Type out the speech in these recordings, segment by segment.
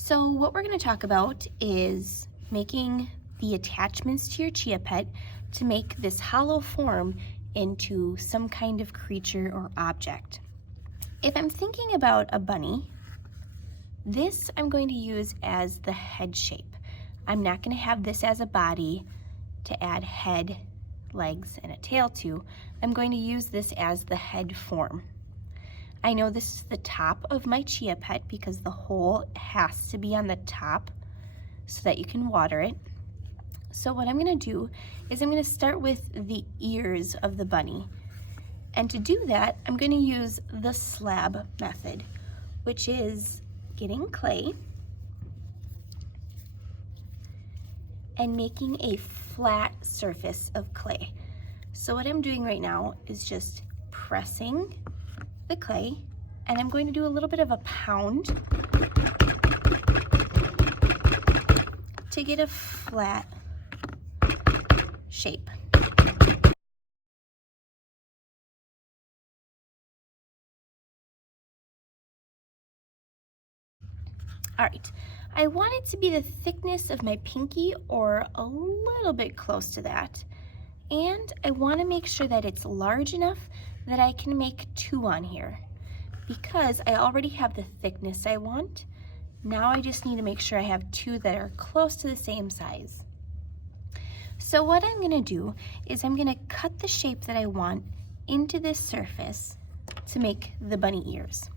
So what we're going to talk about is making the attachments to your chia pet to make this hollow form into some kind of creature or object. If I'm thinking about a bunny, this I'm going to use as the head shape. I'm not going to have this as a body to add head, legs, and a tail to. I'm going to use this as the head form. I know this is the top of my chia pet because the hole has to be on the top so that you can water it. So what I'm going to do is I'm going to start with the ears of the bunny. And to do that, I'm going to use the slab method, which is getting clay and making a flat surface of clay. So what I'm doing right now is just pressing the clay, and I'm going to do a little bit of a pound to get a flat shape. All right, I want it to be the thickness of my pinky or a little bit close to that. And I want to make sure that it's large enough that I can make two on here. Because I already have the thickness I want, now I just need to make sure I have two that are close to the same size. So what I'm going to do is I'm going to cut the shape that I want into this surface to make the bunny ears.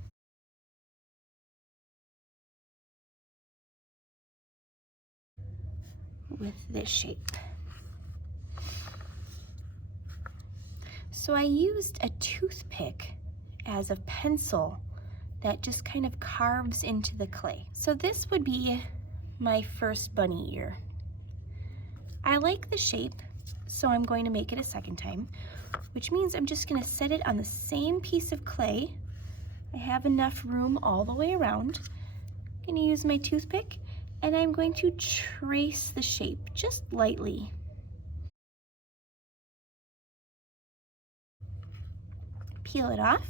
With this shape. So I used a toothpick as a pencil that just kind of carves into the clay. So this would be my first bunny ear. I like the shape, so I'm going to make it a second time, which means I'm just going to set it on the same piece of clay. I have enough room all the way around. I'm going to use my toothpick and I'm going to trace the shape just lightly. Peel it off.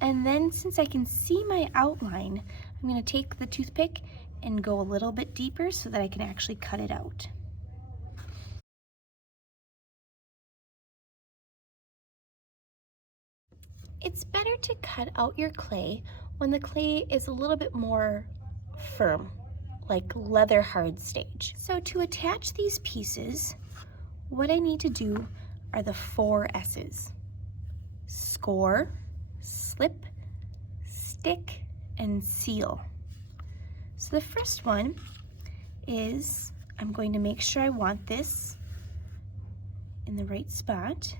And then since I can see my outline, I'm going to take the toothpick and go a little bit deeper so that I can actually cut it out. It's better to cut out your clay when the clay is a little bit more firm, like leather hard stage. So to attach these pieces, what I need to do are the 4 S's. Score, slip, stick, and seal. So the first one is I'm going to make sure I want this in the right spot.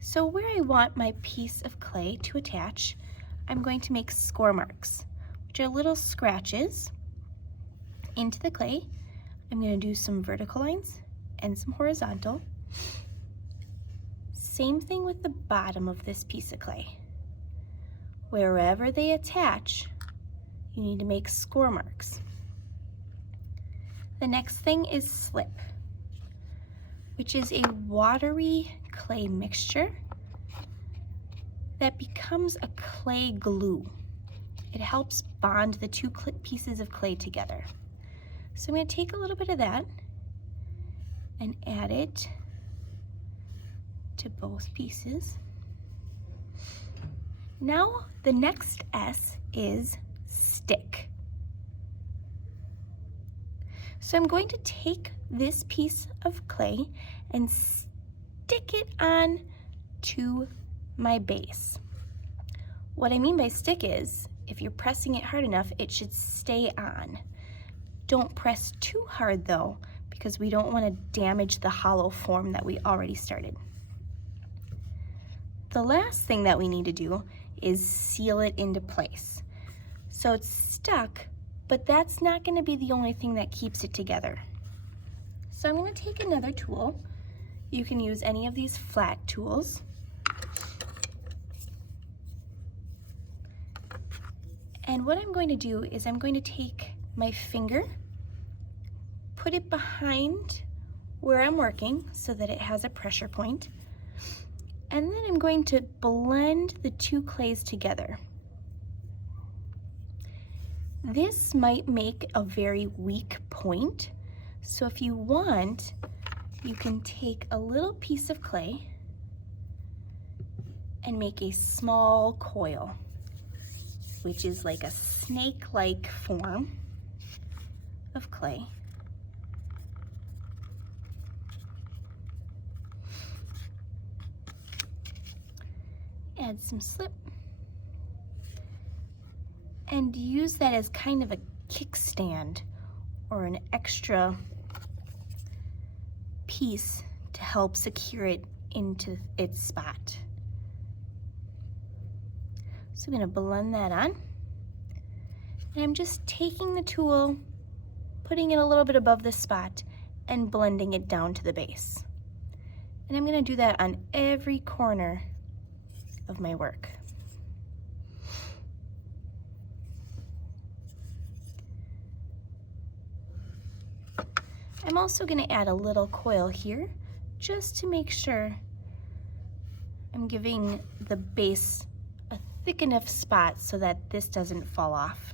So where I want my piece of clay to attach, I'm going to make score marks, which are little scratches into the clay. I'm going to do some vertical lines and some horizontal. Same thing with the bottom of this piece of clay. Wherever they attach, you need to make score marks. The next thing is slip, which is a watery clay mixture that becomes a clay glue. It helps bond the two pieces of clay together. So I'm going to take a little bit of that and add it to both pieces. Now the next S is stick. So I'm going to take this piece of clay and stick it on to my base. What I mean by stick is, if you're pressing it hard enough, it should stay on. Don't press too hard though, because we don't want to damage the hollow form that we already started. The last thing that we need to do is seal it into place. So it's stuck, but that's not going to be the only thing that keeps it together. So I'm going to take another tool. You can use any of these flat tools. And what I'm going to do is I'm going to take my finger, put it behind where I'm working so that it has a pressure point, and then I'm going to blend the two clays together. This might make a very weak point, so if you want, you can take a little piece of clay and make a small coil, which is like a snake-like form of clay. Add some slip and use that as kind of a kickstand or an extra piece to help secure it into its spot. So I'm going to blend that on, and I'm just taking the tool, putting it a little bit above the spot and blending it down to the base. And I'm going to do that on every corner of my work. I'm also going to add a little coil here just to make sure I'm giving the base a thick enough spot so that this doesn't fall off.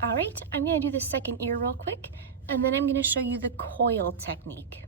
All right, I'm going to do the second ear real quick, and then I'm going to show you the coil technique.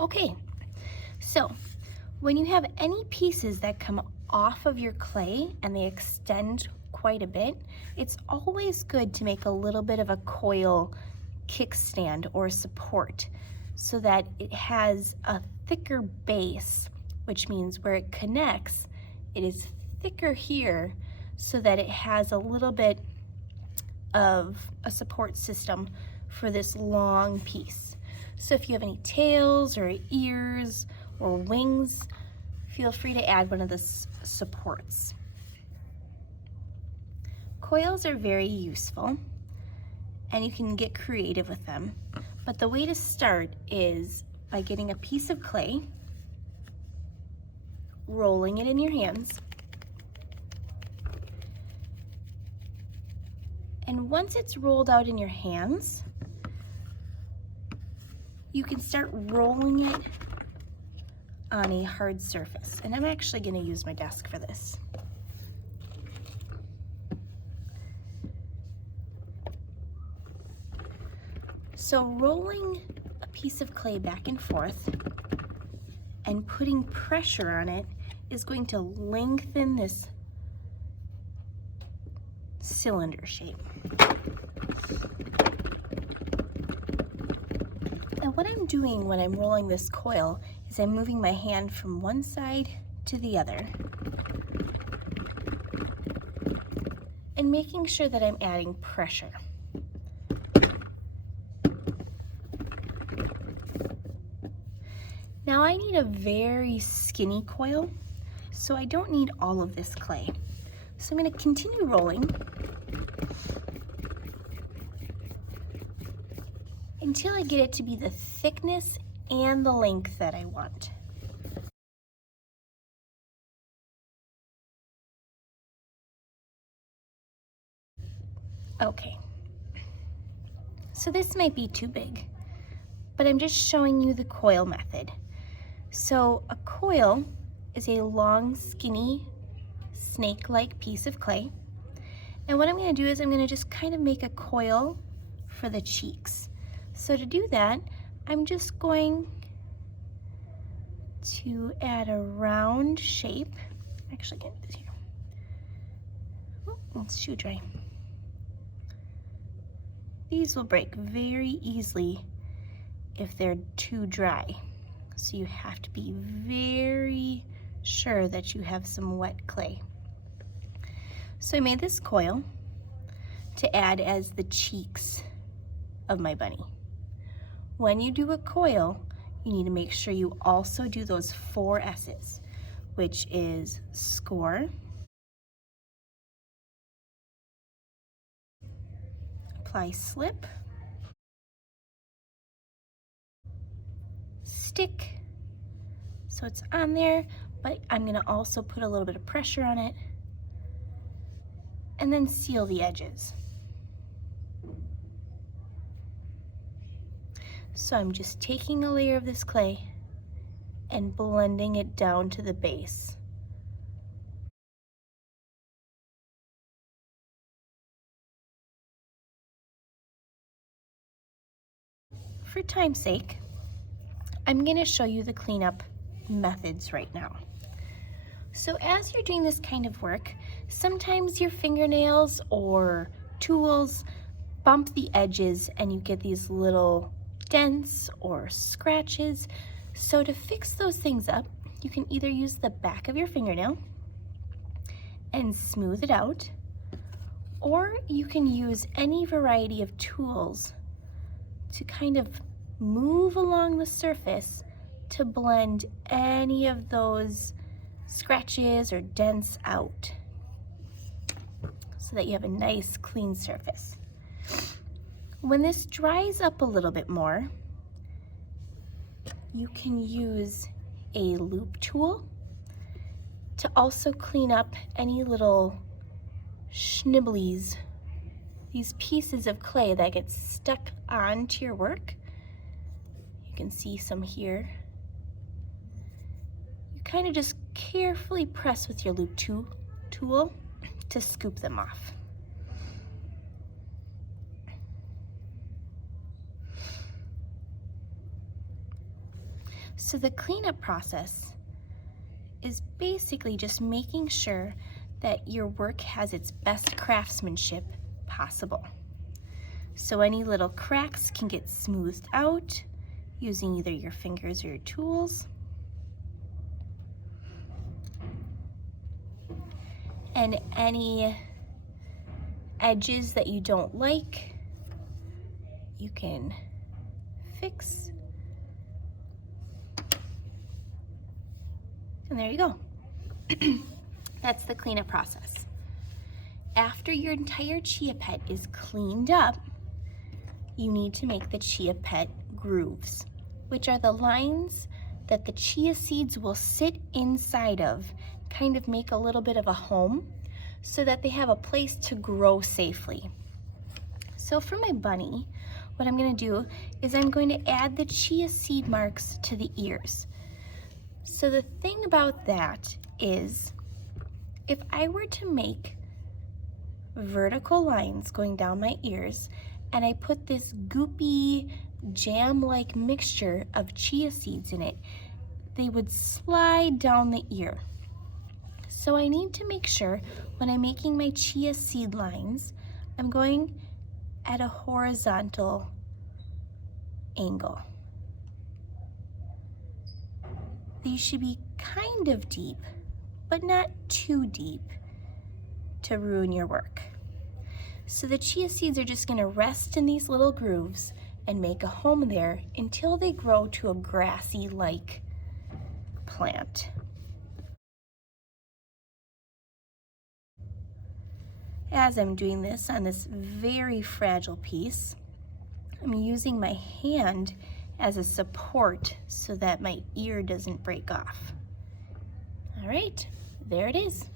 Okay, so when you have any pieces that come off of your clay and they extend quite a bit, it's always good to make a little bit of a coil kickstand or support so that it has a thicker base, which means where it connects, it is thicker here so that it has a little bit of a support system for this long piece. So if you have any tails or ears or wings, feel free to add one of the supports. Coils are very useful and you can get creative with them, but the way to start is by getting a piece of clay, rolling it in your hands, and once it's rolled out in your hands, you can start rolling it on a hard surface. And I'm actually going to use my desk for this. So rolling a piece of clay back and forth and putting pressure on it is going to lengthen this cylinder shape. And what I'm doing when I'm rolling this coil is I'm moving my hand from one side to the other and making sure that I'm adding pressure. Now I need a very skinny coil, so I don't need all of this clay. So I'm going to continue rolling until I get it to be the thickness and the length that I want. Okay, so this might be too big, but I'm just showing you the coil method. So a coil is a long, skinny, snake-like piece of clay, And what I'm going to do is I'm going to just kind of make a coil for the cheeks. So to do that, I'm just going to add a round shape. Actually, get this here. Oh, it's too dry. These will break very easily if they're too dry. So you have to be very sure that you have some wet clay. So I made this coil to add as the cheeks of my bunny. When you do a coil, you need to make sure you also do those 4 S's, which is score, apply slip, stick, so it's on there, but I'm gonna also put a little bit of pressure on it, and then seal the edges. So I'm just taking a layer of this clay and blending it down to the base. For time's sake, I'm going to show you the cleanup methods right now. So as you're doing this kind of work, sometimes your fingernails or tools bump the edges and you get these little dents or scratches. So to fix those things up, you can either use the back of your fingernail and smooth it out, or you can use any variety of tools to kind of move along the surface to blend any of those scratches or dents out so that you have a nice clean surface. When this dries up a little bit more, you can use a loop tool to also clean up any little schnibblies, these pieces of clay that get stuck onto your work. You can see some here. You kind of just carefully press with your loop tool to scoop them off. So the cleanup process is basically just making sure that your work has its best craftsmanship possible. So any little cracks can get smoothed out using either your fingers or your tools. And any edges that you don't like, you can fix. And there you go. That's the cleanup process. After your entire chia pet is cleaned up, you need to make the chia pet grooves, which are the lines that the chia seeds will sit inside of, kind of make a little bit of a home so that they have a place to grow safely. So for my bunny, what I'm going to do is I'm going to add the chia seed marks to the ears. So the thing about that is, if I were to make vertical lines going down my ears and I put this goopy jam-like mixture of chia seeds in it, they would slide down the ear. So I need to make sure when I'm making my chia seed lines, I'm going at a horizontal angle. These should be kind of deep, but not too deep to ruin your work. So the chia seeds are just going to rest in these little grooves and make a home there until they grow to a grassy-like plant. As I'm doing this on this very fragile piece, I'm using my hand as a support so that my ear doesn't break off. All right, there it is.